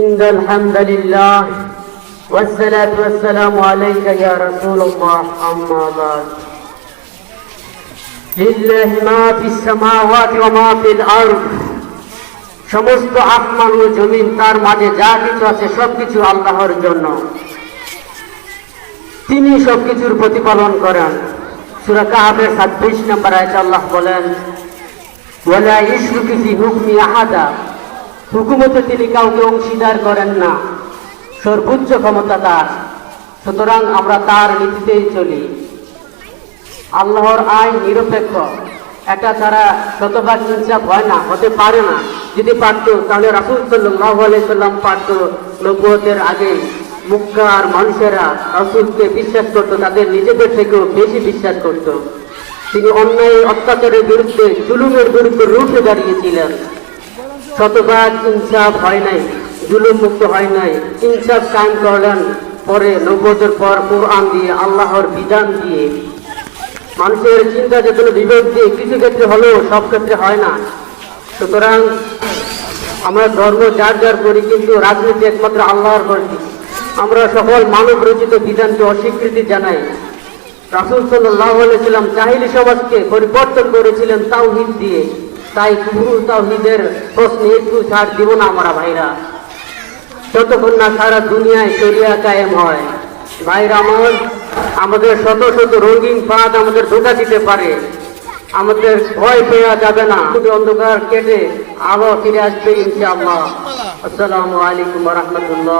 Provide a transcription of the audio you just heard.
إن الحمد لله والصلاة والسلام عليك يا رسول الله أما بعد لله ما في السماوات وما في الأرض সমস্ত আসমান ও জমিন তার মাঝে যা কিছু আছে সবকিছু আল্লাহর জন্য। তিনি সবকিছুর প্রতিপালন করেন। সূরা কাহফের 26 নম্বর আয়াতে আল্লাহ বলেন, ওয়ালা ইশরিকু ফি হুকমি আহাদা, হুকুমতে তিনি কাউকে অংশীদার করেন না, সর্বোচ্চ ক্ষমতা তার। সুতরাং আমরা তার নীতিতেই চলি। আল্লাহর আইন নিরপেক্ষ, এটা ছাড়া শতভাগ ইনসাফ হয় না, হতে পারে না। যদি পারত তাহলে রাসূল সাল্লাল্লাহু আলাইহি সাল্লাম পারত। নবুয়তের আগে মক্কার মানুষেরা রাসূলকে বিশ্বাস করত, তাদের নিজেদের থেকেও বেশি বিশ্বাস করত। তিনি অন্যায় অত্যাচারের বিরুদ্ধে, জুলুমের বিরুদ্ধে রুখে দাঁড়িয়েছিলেন। শতভাগ ইনসাফ হয় নাই, জুলুম মুক্ত হয় নাই। ইনসাফ কায়েম করলেন পরে নবুয়তের পর কোরআন দিয়ে, আল্লাহর বিধান দিয়ে। মানুষের চিন্তা চেতনা বিবেক দিয়ে কিছু ক্ষেত্রে হলেও সব ক্ষেত্রে হয় না। সুতরাং আমরা ধর্ম যার যার করি, কিন্তু রাজনীতি একমাত্র আল্লাহর করি। আমরা সকল মানব রচিত বিধানকে অস্বীকৃতি জানাই। রাসূল সাল্লাল্লাহু আলাইহি সাল্লাম জাহিলি সমাজকে পরিবর্তন করেছিলেন তাওহীদ দিয়ে। তাই কুফর তাওহীদের প্রশ্নে একটু ছাড় দিব না আমরা ভাইরা, যতক্ষণ না সারা দুনিয়ায় শরিয়া কায়েম হয়। ভাইরা আমার, আমাদের শত শত রঙিন ফাঁদ আমাদের ধোঁকা দিতে পারে, আমাদের ভয় পেয়ে যাবে না। শুধু অন্ধকার কেটে আলো ফিরে আসবে ইনশাআল্লাহ। আসসালামু আলাইকুম ওয়া রাহমাতুল্লাহ।